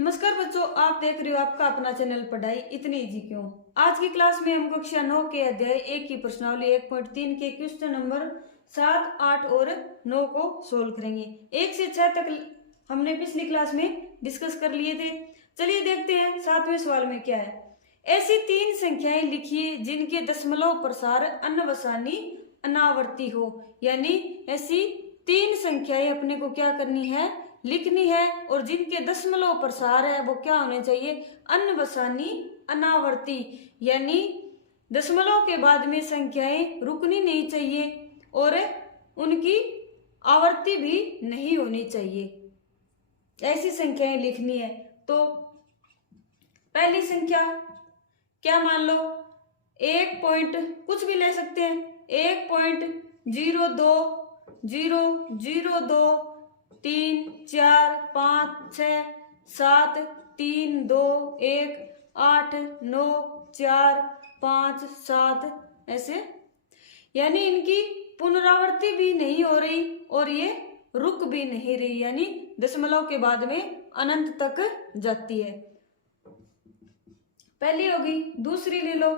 नमस्कार बच्चों, आप देख रहे हो आपका अपना चैनल पढ़ाई इतनी इजी क्यों। आज की क्लास में हम कक्षा 9 के अध्याय 1 की प्रश्नावली 1.3 के क्वेश्चन नंबर 7, 8 और 9 को सोल्व करेंगे। 1 से 6 तक हमने पिछली क्लास में डिस्कस कर लिए थे। चलिए देखते हैं 7वें सवाल में क्या है। ऐसी 3 संख्याएं लिखिए जिनके दशमलव प्रसार अन्वसानी अनावर्ती हो। यानी ऐसी 3 संख्याएं अपने को क्या करनी है, लिखनी है, और जिनके दशमलव प्रसार है वो क्या होने चाहिए, अन्वसानी अनावर्ती। यानी दशमलव के बाद में संख्याएं रुकनी नहीं चाहिए और उनकी आवर्ती भी नहीं होनी चाहिए। ऐसी संख्याएं लिखनी है। तो पहली संख्या क्या मान लो, 1 पॉइंट कुछ भी ले सकते हैं, 1.020002 3 4 5 6 7 3 2 1 8 9 4 5 7 ऐसे। यानी इनकी पुनरावृत्ति भी नहीं हो रही और ये रुक भी नहीं रही, यानी दशमलव के बाद में अनंत तक जाती है। पहली होगी। दूसरी ले लो,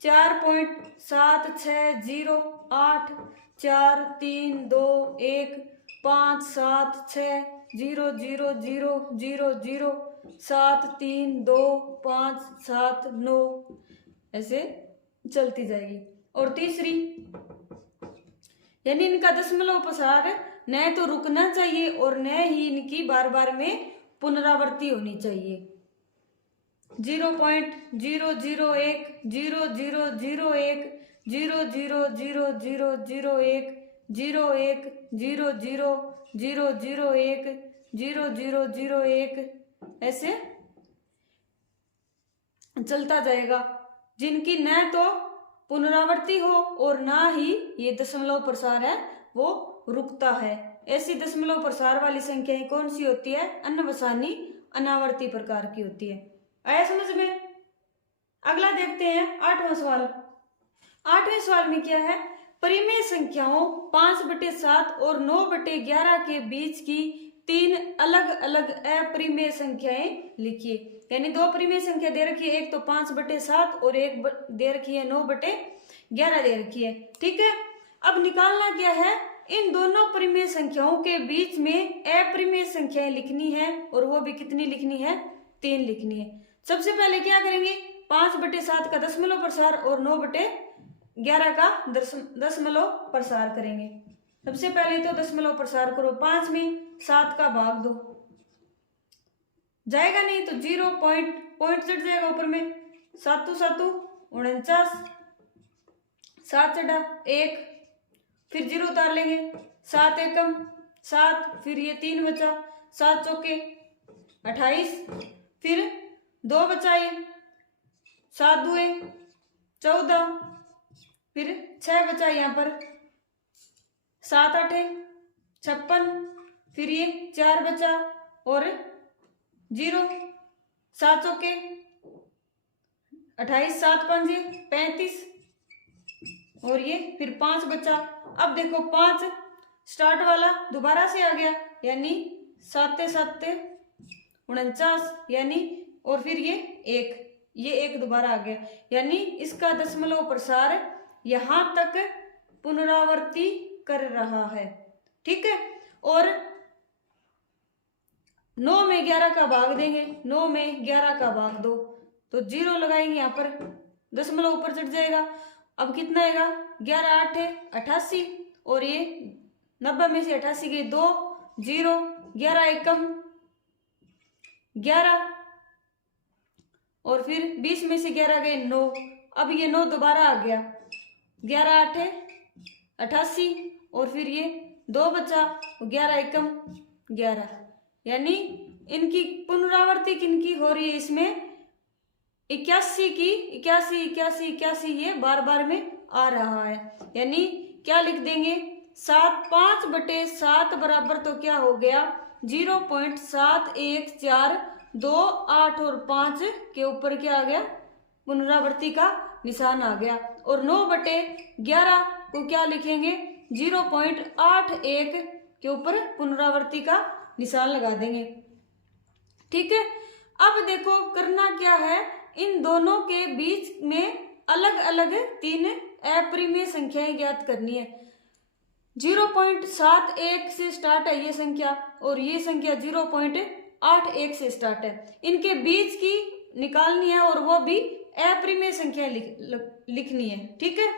4.7608 4 3 2 1 5 7 6 0 0 0 0 0 7 3 2 5 7 9 ऐसे चलती जाएगी। और तीसरी, यानी इनका दशमलव प्रसार न तो रुकना चाहिए और न ही इनकी बार बार में पुनरावृत्ति होनी चाहिए। 0.001 0001 000001 01 01 0001 0001 ऐसे चलता जाएगा, जिनकी न तो पुनरावृत्ति हो और ना ही ये दशमलव प्रसार है वो रुकता है। ऐसी दशमलव प्रसार वाली संख्याएं कौन सी होती है, अन्वसानी अनावर्ती प्रकार की होती है। आया समझ में। अगला देखते हैं 8वां सवाल। 8वें सवाल में क्या है, परिमेय संख्याओं 5/7 और 9/11 के बीच की 3 अलग अलग अपरिमेय संख्याएं लिखिए। यानी 2 परिमेय संख्या दे रखी है, एक तो 5/7 और एक दे रखी है 9/11 दे रखी है। ठीक है, अब निकालना क्या है, इन दोनों परिमेय संख्याओं के बीच में अपरिमेय संख्याएं लिखनी है, और वो भी कितनी लिखनी है, 3 लिखनी है। सबसे पहले क्या करेंगे, 5/7 का दशमलव प्रसार और 9/11 का दशमलव प्रसार करेंगे। सबसे पहले तो दशमलव प्रसार करो, 5 में 7 का भाग दो, जाएगा नहीं तो 0 पॉइंट चढ़ जाएगा ऊपर में, 7 7 49 7 चढ़ा 1, फिर 0 उतार लेंगे, 7 एकम 7, फिर ये 3 बचा, 7 चौके 28, फिर 2 बचाए, 7 दुए 14, फिर 6 बचा यहाँ पर, 7 8 56, फिर ये 4 बचा और 0, 7 चौके 28, 7 पंजे 35 और ये फिर 5 बचा। अब देखो 5 स्टार्ट वाला दोबारा से आ गया, यानी 7 7 49, यानी और फिर ये 1 दोबारा आ गया, यानी इसका दशमलव प्रसार यहां तक पुनरावृत्ति कर रहा है। ठीक है, और 9 में 11 का भाग देंगे, 9 में 11 का भाग दो तो 0 लगाएंगे, यहाँ पर दशमलव ऊपर चढ़ जाएगा। अब कितना आएगा, 11 8 88, और ये 90 में से 88 गए 2 0, 11 एकम 11, और फिर 20 में से 11 गए 9, अब ये 9 दोबारा आ गया, 11 8 88, और फिर ये 2 बचा, 11 एकम 11, यानी इनकी पुनरावृत्ति किनकी हो रही है, इसमें 81 की 81 ये बार बार में आ रहा है। यानी क्या लिख देंगे, 5/7 बराबर तो क्या हो गया, 0.714 2 8 और 5 के ऊपर क्या आ गया, पुनरावृत्ति का निशान आ गया। और 9/11 को क्या लिखेंगे, 0.81 के ऊपर पुनरावृत्ति का निशान लगा देंगे। ठीक है। अब देखो करना क्या है, इन दोनों के बीच में अलग अलग 3 अप्रिमेय संख्याएं ज्ञात करनी है। 0.71 से स्टार्ट है ये संख्या और ये संख्या 0.81 से स्टार्ट है। इनके बीच की निकालनी है और वो भी अप्रिमेय संख्या लिखनी है। ठीक है।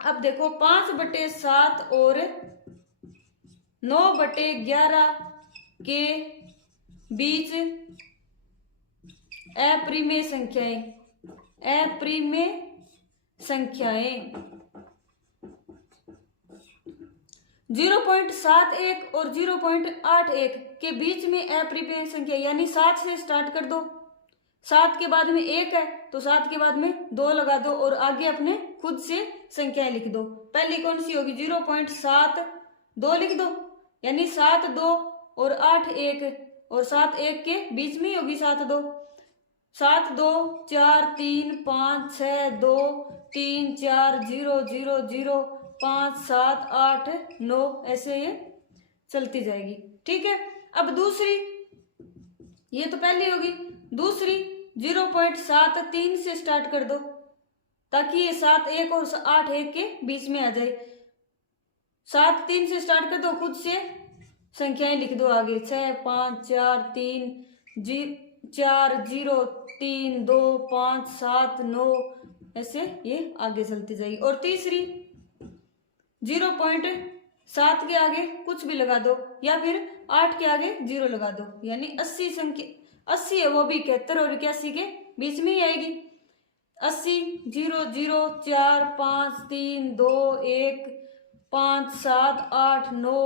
अब देखो 5/7 और 9/11 के बीच अप्रिमेय संख्याएं 0.71 और 0.81 के बीच में अप्रिमेय संख्या यानी 7 से स्टार्ट कर दो। 7 के बाद में 1 है तो 7 के बाद में 2 लगा दो और आगे अपने खुद से संख्याएं लिख दो। पहली कौन सी होगी, 0.72 लिख दो, यानी 7 2 और 8 1 और 7 1 के बीच में ही होगी 7 2 7 2 4 3 5 6 2 3 4 0 0 0 5 7 8 9 ऐसे ये चलती जाएगी। ठीक है। अब दूसरी, ये तो पहली होगी, दूसरी 0.73 से स्टार्ट कर दो ताकि ये 7 1 और 8 1 के बीच में आ जाए। 7 3 से स्टार्ट कर दो, खुद से संख्याएं लिख दो आगे, 6 5 4 3 4 0 3 2 5 7 9 ऐसे ये आगे चलती जाएगी। और तीसरी 0.7 के आगे कुछ भी लगा दो या फिर 8 के आगे 0 लगा दो, यानी 80 संख्या 80 है वो भी 71 और 81 के बीच में ही आएगी। 80 0 0 4 5 3 2 1 5 7 8 9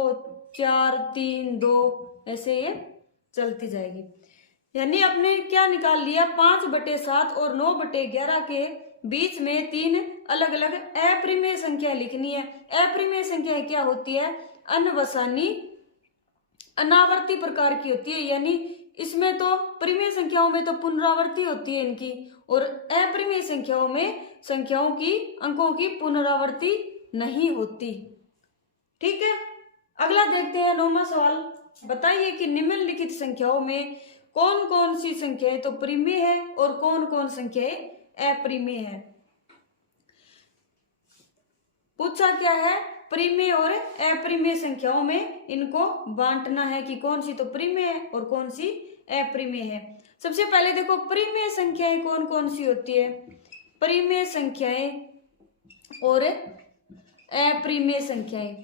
4 3 2 ऐसे ये चलती जाएगी। यानी आपने क्या निकाल लिया, 5/7 और 9/11 के बीच में 3 अलग अलग अप्रिमेय संख्या लिखनी है। अप्रिमेय संख्या क्या होती है, अनवसानी अनावर्ती प्रकार की होती है, यानी इसमें तो प्रिमेय संख्याओं में तो पुनरावृत्ति होती है इनकी, और अप्रिमेय संख्याओं में संख्याओं की अंकों की पुनरावृत्ति नहीं होती। ठीक है। अगला देखते हैं 9वां सवाल। बताइए कि निम्नलिखित संख्याओं में कौन कौन सी संख्याएं तो प्रिमेय है और कौन कौन संख्याएं अप्रिमेय है। पूछा क्या है, प्रिमेय और अप्रिमेय संख्याओं में इनको बांटना है कि कौन सी तो प्रिमेय है और कौन सी अप्रिमेय है। सबसे पहले देखो प्रिमेय संख्याएं कौन कौन सी होती है। प्रिमेय संख्याएं और अप्रिमेय संख्याएं।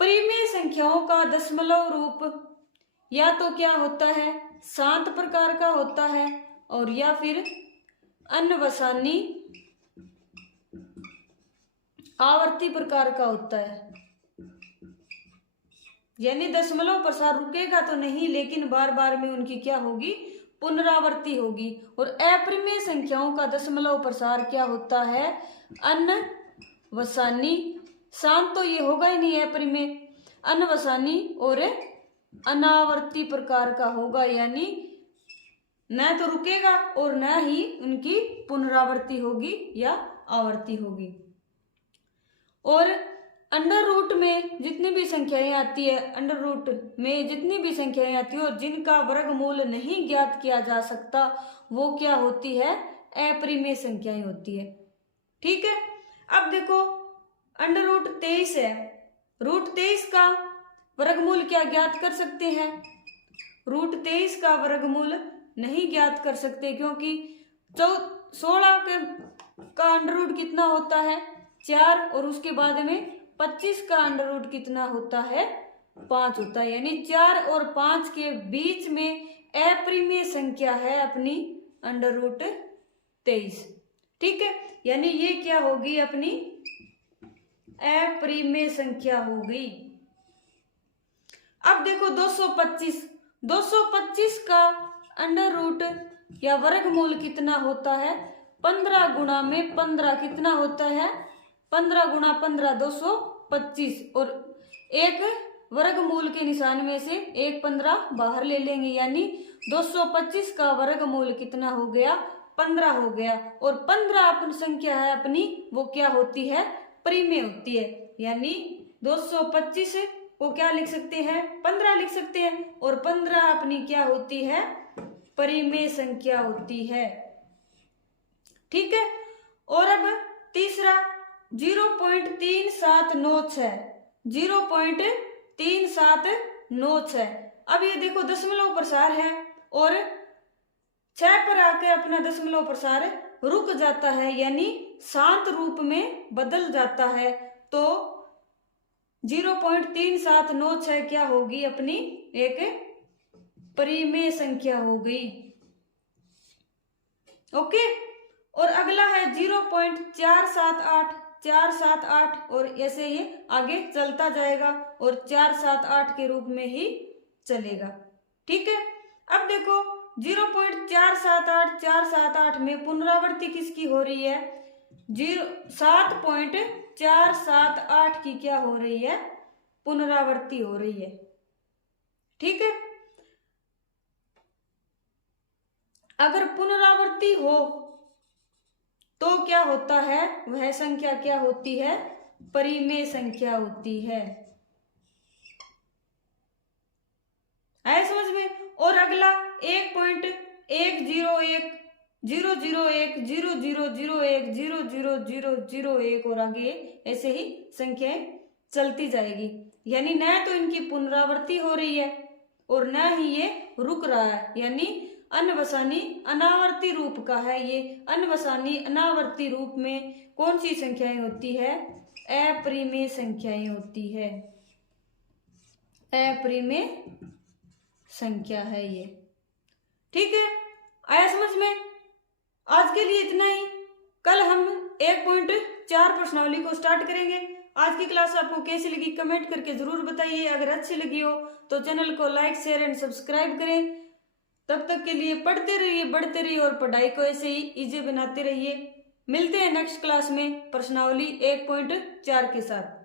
प्रिमेय संख्याओं का दशमलव रूप या तो क्या होता है, शांत प्रकार का होता है और या फिर अनवसानी आवर्ती प्रकार का होता है। यानी दशमलव प्रसार रुकेगा तो नहीं, लेकिन बार बार में उनकी क्या होगी, पुनरावृत्ति होगी। और अप्रिमेय संख्याओं का दशमलव प्रसार क्या होता है, अनवसानी, शांत तो ये होगा ही नहीं अप्रिमेय, अनवसानी और अनावर्ती प्रकार का होगा, यानी न तो रुकेगा और न ही उनकी पुनरावृत्ति होगी या आवर्ती होगी। और अंडर रूट में जितनी भी संख्याएं आती है, अंडर रूट में जितनी भी संख्याएं आती है और जिनका वर्गमूल नहीं ज्ञात किया जा सकता, वो क्या होती है, अप्रिमेय संख्याएं होती है। ठीक है। अब देखो अंडर रूट 23 है, रूट 23 का वर्गमूल क्या ज्ञात कर सकते हैं, रूट 23 का वर्गमूल नहीं ज्ञात कर सकते, क्योंकि 16 का अंडर रूट कितना होता है, 4, और उसके बाद में 25 का अंडर रूट कितना होता है, 5 होता है। यानी 4 और 5 के बीच में अप्रिमेय संख्या है अपनी अंडर रूट 23। ठीक है। यानी ये क्या होगी, अपनी अप्रिमेय संख्या होगी। अब देखो 225 का अंडर रूट या वर्गमूल कितना होता है, 15 गुणा में 15 कितना होता है, 15 गुणा 15 225, और एक वर्गमूल के निशान में से एक 15 बाहर ले लेंगे, यानी 225 का वर्गमूल कितना हो गया, 15 हो गया। और 15 अपनी संख्या है अपनी, वो क्या होती है, प्रिमेय होती है। यानी 225 को क्या लिख सकते हैं, 15 लिख सकते हैं। और 15 अपनी क्या होती है, परिमेय संख्या होती है। ठीक है। और अब तीसरा 0.3796, 0.3796। अब ये देखो दशमलव प्रसार है और 6 पर आकर अपना दशमलव प्रसार रुक जाता है, यानी शांत रूप में बदल जाता है। तो 0.3796 क्या होगी, अपनी एक परिमेय संख्या हो गई। ओके। और अगला है 0.478, 478 और ऐसे ये आगे चलता जाएगा और 478 के रूप में ही चलेगा। ठीक है। अब देखो 0.478, 478 में पुनरावृत्ति किसकी हो रही है, 7.478 की क्या हो रही है, पुनरावृत्ति हो रही है। ठीक है। अगर पुनरावृत्ति हो तो क्या होता है, वह संख्या क्या होती है, परिमेय संख्या होती है। आया समझ में। और अगला 1.101, 001, 0001, 00001 और आगे ऐसे ही संख्याएं चलती जाएगी, यानी न तो इनकी पुनरावृत्ति हो रही है और न ही ये रुक रहा है, यानी अनवसानी अनावर्ती रूप का है। ये अनवसानी अनावर्ती रूप में कौन सी संख्याएं होती है, अपरिमेय संख्याएं होती है। अपरिमेय संख्या है ये। ठीक है। आया समझ में। आज के लिए इतना ही। कल हम 1.4 प्रश्नावली को स्टार्ट करेंगे। आज की क्लास आपको कैसी लगी कमेंट करके जरूर बताइए। अगर अच्छी लगी हो तो चैनल को लाइक, शेयर एंड सब्सक्राइब करें। तब तक के लिए पढ़ते रहिए, बढ़ते रहिए और पढ़ाई को ऐसे ही इजी बनाते रहिए। मिलते हैं नेक्स्ट क्लास में प्रश्नावली 1.4 के साथ।